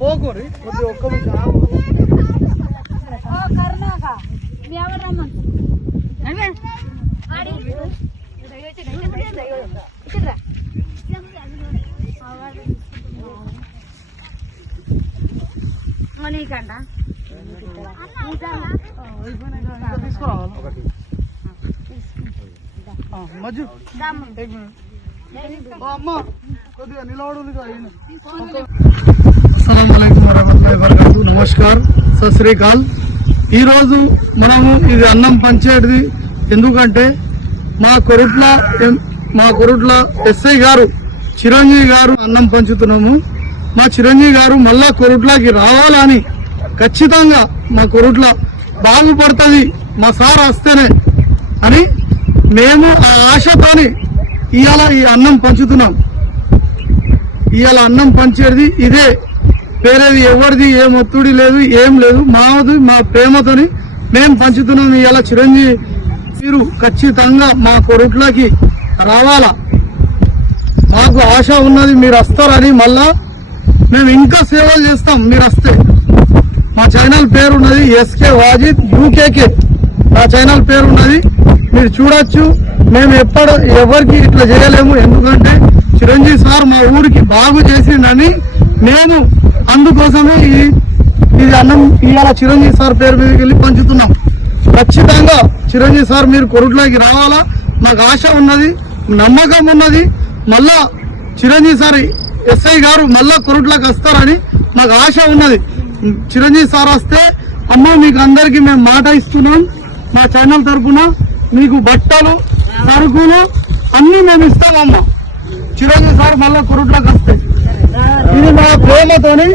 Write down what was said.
పోకూరి ఒక్క తీసుకురావాలి మజ్జు అమ్మ కొద్దిగా నిలబడు. అస్సలాముఅలైకుం వరహమతుల్లాహి వబరకాతుహు. నమస్కార్, సత్ శ్రీ అకాల్. ఈరోజు మనము ఇది అన్నం పంచేది ఎందుకంటే మా కొరుట్ల ఎస్ఐ గారు చిరంజీవి గారు అన్నం పంచుతున్నాము. మా చిరంజీవి గారు మళ్ళా కొరుట్లకి రావాలని, ఖచ్చితంగా మా కొరుట్ల బాగుపడుతుంది మా సార్ వస్తేనే అని మేము ఆ ఆశతోని ఇవాళ ఈ అన్నం పంచుతున్నాం. ఇవాళ అన్నం పంచేది ఇదే, వేరేది ఎవరిది ఏం ఒత్తిడి లేదు, ఏం లేదు. మాది మా ప్రేమతోని మేము పంచుతున్నాం. ఇవాళ చిరంజీవి మీరు ఖచ్చితంగా మా కొరుట్లకి రావాలా, మాకు ఆశ ఉన్నది మీరు వస్తారని. మళ్ళా మేము ఇంకా సేవలు చేస్తాం మీరు వస్తే. మా ఛానల్ పేరు ఉన్నది ఎస్కే వాజిద్ యూకేకే, నా ఛానల్ పేరు ఉన్నది, మీరు చూడొచ్చు. మేము ఎవరికి ఇట్లా చేయలేము, ఎందుకంటే చిరంజీవి సార్ మా ఊరికి బాగు చేసిండని మేము అందుకోసమే ఇది అన్నం ఇవాళ చిరంజీవి సార్ పేరు మీదకి వెళ్ళి పంచుతున్నాం. ఖచ్చితంగా చిరంజీవి సార్ మీరు కొరుట్లోకి రావాలా, మాకు ఆశ ఉన్నది, నమ్మకం ఉన్నది. మళ్ళా చిరంజీవి సార్ ఎస్ఐ గారు మళ్ళా కొరుట్లోకి వస్తారని మాకు ఆశ ఉన్నది. చిరంజీవి సార్ వస్తే అమ్మ మీకు అందరికి మేము మాట ఇస్తున్నాం, మా ఛానల్ తరఫున మీకు బట్టలు సరుకులు అన్ని మేము ఇస్తామమ్మా. చిరంజీవి సార్ మళ్ళా కొరుట్లోకి వస్తే ఇది మా ప్రేమతోని